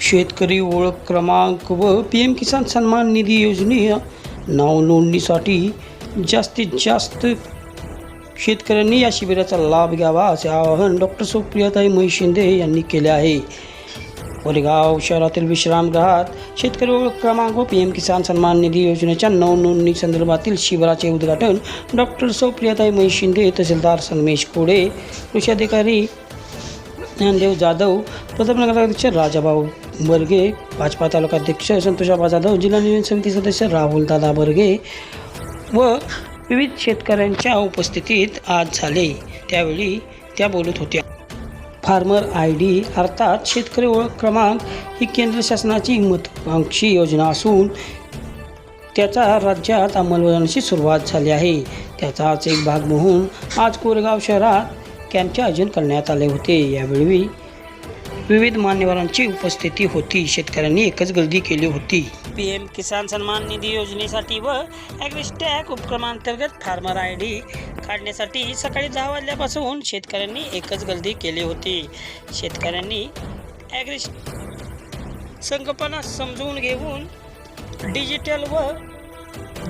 शेतकरी ओळख क्रमांक व पी एम किसान सन्मान निधी योजने नावनोंदणीसाठी जास्तीत जास्त शेतकऱ्यांनी या शिबिराचा लाभ घ्यावा असे आवाहन डॉक्टर सुप्रियाताई महेश शिंदे यांनी केले आहे. वडगाव शहरातील विश्रामगृहात शेतकरी ओळख क्रमांक व पी एम किसान सन्मान निधी योजनेच्या नवनोंदणी संदर्भातील शिबिराचे उद्घाटन डॉक्टर सुप्रियाताई महेश शिंदे तहसीलदार संगमेश कोडे कृषी अधिकारी ज्ञानदेव जाधव प्रथम नगराध्यक्ष राजाभाऊ बर्गे भाजपा तालुकाध्यक्ष संतोषाबा जाधव जिल्हा नियोजन समिती सदस्य राहुल दादा बर्गे व विविध शेतकऱ्यांच्या उपस्थितीत आज झाले. त्यावेळी त्या बोलत होत्या. फार्मर आय डी अर्थात शेतकरी ओळख क्रमांक ही केंद्र शासनाची महत्त्वाकांक्षी योजना असून त्याचा राज्यात अंमलबजावणीची सुरुवात झाली आहे. त्याचाच एक भाग म्हणून आज कोरेगाव शहरात कॅम्पचे आयोजन करण्यात आले होते. यावेळी विविध मान्यवरांची उपस्थिती होती. शेतकऱ्यांनी एकच गर्दी केली होती. पी एम किसान सन्मान निधी योजनेसाठी व ॲग्रिस्टॅक उपक्रमांतर्गत फार्मर आय डी काढण्यासाठी सकाळी दहा वाजल्यापासून शेतकऱ्यांनी एकच गर्दी केली होती. शेतकऱ्यांनी ॲग्रिस्ट संकल्पना समजून घेऊन डिजिटल व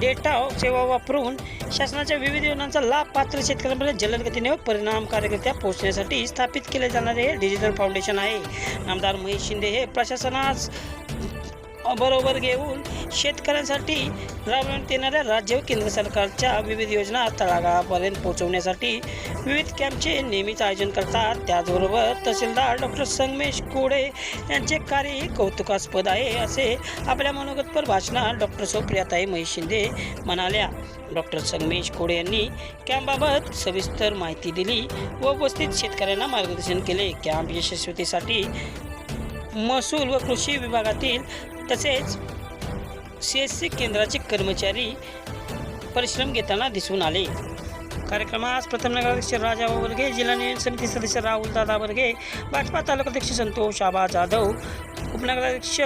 डेटा सेवा वापरून शासनाच्या विविध योजनांचा लाभ पात्र शेतकऱ्यांपर्यंत जलद गतीने व परिणामकारकरित्या पोहोचण्यासाठी स्थापित केले जाणारे हे डिजिटल फाउंडेशन आहे. आमदार महेश शिंदे हे प्रशासनास बरोबर घेऊन शेतकऱ्यांसाठी राबवण्यात येणाऱ्या राज्य व केंद्र सरकारच्या विविध योजना तळागाळापर्यंत पोहोचवण्यासाठी विविध कॅम्पचे नेहमीच आयोजन करतात. त्याचबरोबर तहसीलदार डॉक्टर संगमेश कोडे यांचे कार्यही कौतुकास्पद आहे असे आपल्या मनोगतपर भाषणात डॉक्टर सुप्रियाताई महेश शिंदे म्हणाल्या. डॉक्टर संगमेश कोडे यांनी कॅम्पबाबत सविस्तर माहिती दिली व उपस्थित शेतकऱ्यांना मार्गदर्शन केले. कॅम्प यशस्वीतेसाठी महसूल व कृषी विभागातील तसेच सी एस सी केंद्राचे कर्मचारी परिश्रम घेताना दिसून आले. कार्यक्रमास प्रथम नगराध्यक्ष राजा बर्गे जिल्हा नियोजन समिती सदस्य राहुल दादा बर्गे भाजपा तालुकाध्यक्ष संतोष आबा जाधव उपनगराध्यक्ष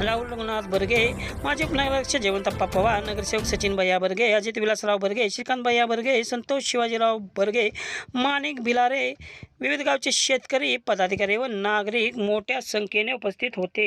राहुल रघुनाथ बर्गे माजी उपनगराध्यक्ष जयवंतप्पा पवार नगरसेवक सचिन भैया बर्गे अजित विलासराव बर्गे श्रीकांत भैया बर्गे संतोष शिवाजीराव बर्गे माणिक भिलारे विविध गावचे शेतकरी पदाधिकारी व नागरिक मोठ्या संख्येने उपस्थित होते.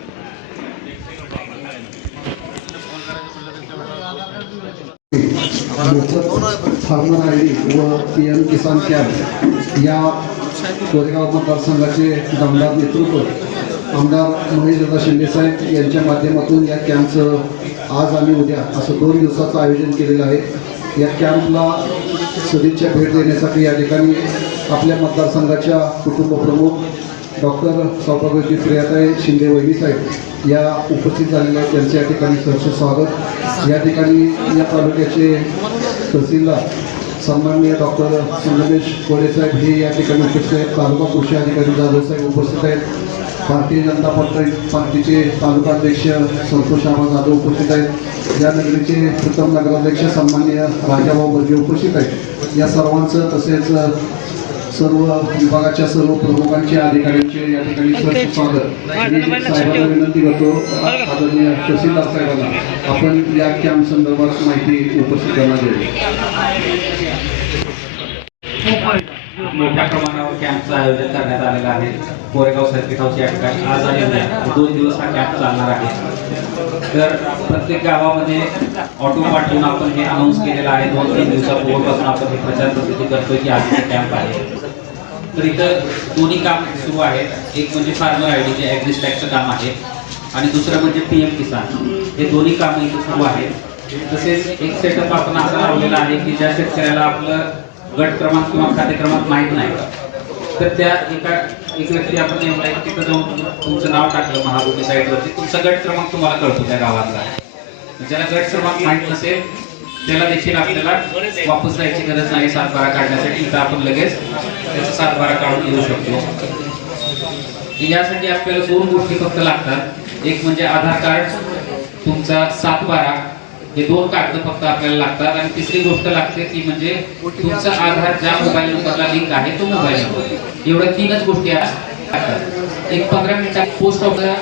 मोफत फार्मर आय डी व पी एम किसान कॅम्प या कोरेगाव मतदारसंघाचे दमदार नेतृत्व आमदार महेशदादा शिंदेसाहेब यांच्या माध्यमातून या कॅम्पचं आज आणि उद्या असं दोन दिवसाचं आयोजन केलेलं आहे. या कॅम्पला सदिच्छा भेट देण्यासाठी या ठिकाणी आपल्या मतदारसंघाच्या कुटुंबप्रमुख डॉक्टर सौभाग्यजी प्रियाताई शिंदे वहिनी साहेब या उपस्थित झालेल्या त्यांचे या ठिकाणी सहर्ष स्वागत. या ठिकाणी या तालुक्याचे तहसीलदार सन्माननीय डॉक्टर संगमेश कोळेसाहेब हे या ठिकाणी उपस्थित आहेत. तालुका कृषी अधिकारी जाधव साहेब उपस्थित आहेत. भारतीय जनता पार्टी पार्टीचे तालुकाध्यक्ष संतोष आबा जाधव उपस्थित आहेत. या नगरीचे प्रथम नगराध्यक्ष सन्माननीय राजाभाऊ वर्गे उपस्थित आहेत. या सर्वांचं तसेच सर्व विभागाच्या सर्व प्रमुखांचे अधिकाऱ्यांचे या ठिकाणी सहर्ष स्वागत मी साहेबांना विनंती करतो आदरणीय तहसीलदार साहेबांना आपण या कॅम्प संदर्भात माहिती उपस्थित करण्यात येईल मोठ्या प्रमाणावर कॅम्पचं आयोजन करण्यात आलेलं आहे. कोरेगाव सर्किट हाऊस या ठिकाणी आज आणि उद्या दोन दिवस हा कॅम्प चालणार आहे. तर प्रत्येक गावामध्ये ऑटो पाठवून आपण हे अनाऊन्स केलेलं आहे. दोन तीन दिवसापूर्वीपासून आपण हे प्रचार प्रसिद्धी करतोय की आज कॅम्प आहे. तर इथं दोन्ही काम सुरू आहेत. एक म्हणजे फार्मर आय डी जे ॲग्रिस्टॅकचं काम आहे. आणि दुसरं म्हणजे पी एम किसान. हे दोन्ही कामं इथं सुरू आहेत. तसेच एक सेटअप आपण असा लावलेला आहे की ज्या शेतकऱ्याला आपलं गट क्रमांक किंवा खाते क्रमांक माहीत नाही तर त्या एका एक व्यक्ती आपण नेमला तिथं जाऊन तुमचं नाव टाकलं महाभूमी साईडवरती तुमचा गट क्रमांक तुम्हाला कळतो त्या गावातला. ज्याला गट क्रमांक माहीत नसेल त्याला देखील आपल्याला वापस जायची गरज नाही सातबारा काढण्यासाठी. इथं आपण लगेच त्याचा सातबारा काढून घेऊ शकतो. यासाठी आपल्याला दोन गोष्टी फक्त लागतात. एक म्हणजे आधार कार्ड तुमचा सातबारा हे दोन कागद फक्त आपल्याला लागतात. आणि तिसरी गोष्ट लागते ती म्हणजे तुमचा आधार ज्या मोबाईल नंबरला लिंक आहे तो मोबाईल नंबर. एवढ्या तीनच गोष्टी लागतात. एक पंधरा मिनिटात पोस्ट ऑफिसला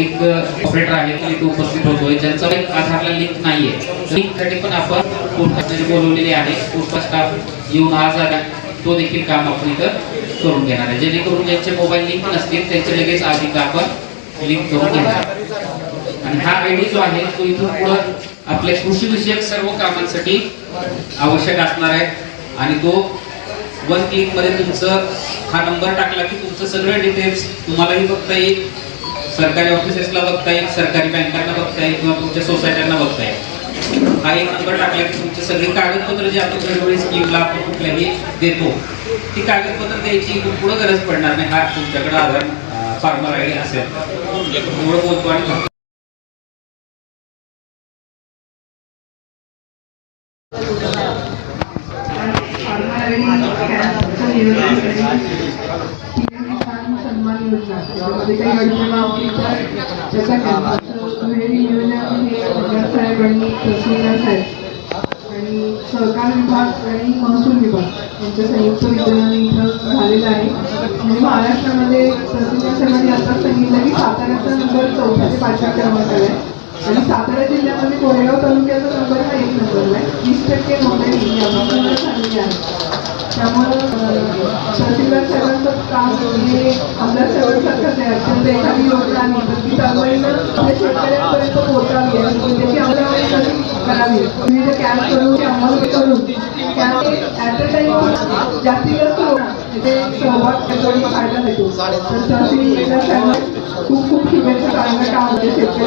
एक ऑपरेटर आहे तो इथे उपस्थित होतोय. ज्यांचा एक आधारला लिंक नाहीये. लिंकसाठी पण आपण कोर्टाने बोलवलेले आहे पोस्ट स्टाफ येऊन आज आला तो देखील काम आपण इथं करून घेणार आहे. जेणेकरून ज्यांचे मोबाईल लिंक नसतील त्यांचे लगेच आधी आपण लिंक करून घेणार आणि हा आयडी जो आहे तो इथून पुढे आपल्या कृषी विषयक सर्व कामांसाठी आवश्यक असणार आहे. आणि तो वन क्लिकमध्ये तुमचं हा नंबर टाकला की तुमचं सगळे डिटेल्स तुम्हालाही फक्त एक सरकारी ऑफिसेसला बघता येईल सरकारी बँकांना बघता येईल किंवा तुमच्या सोसायट्यांना बघता येईल हा एक नंबर टाकला की तुमचे सगळे कागदपत्र जे आपण वेळोवेळी स्कीमला आपण कुठल्याही देतो ती कागदपत्र द्यायची पुढं गरज पडणार नाही. हा तुमच्याकडे आधार फार्मर आयडी असेल. एवढं बोलतो आणि फक्त सन्मान योजना त्यामध्ये काही अडचणी असतील तर त्याचा कॅन्सर दुहेरी नियोजन हे नगर साहेब आणि तहसीलदार साहेब आणि सहकार विभाग आणि महसूल विभाग यांच्या संयुक्त विद्यमाने इथं झालेलं आहे आणि महाराष्ट्रामध्ये तहसीलदार साहेबांनी आता सांगितलं की साताऱ्याचा नंबर चौथा ते पाचव्या क्रमांकाला आहे आणि सातारा जिल्ह्यामध्ये कोरेगाव तालुक्याचा नंबर हा एक नंबर आहे. वीस टक्के नोंदणी यामध्ये झालेली आहे त्यामुळं तहसीलदार साहेबांचं काम हे आमदार साहेबांसारखंच आहे अत्यंत एखादी योजना आपल्या शेतकऱ्यांपर्यंत पोहोचावी त्याची अंमलबजावणी करावी. विविध कॅम्प करून ती करून त्यामुळे ॲट अ टाईम जास्तीत जास्त सहभाग त्याच्यावर फायदा देतो तर तहसीलदार साहेबांना खूप खूप शुभेच्छा. चांगलं काम होते शेतकरी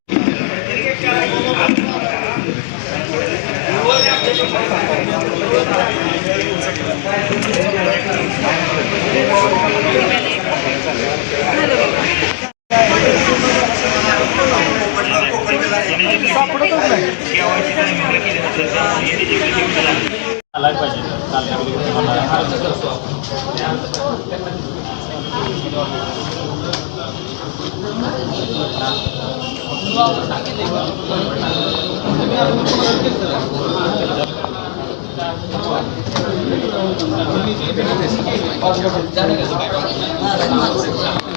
అలాగే పాहिजे चालेल 아,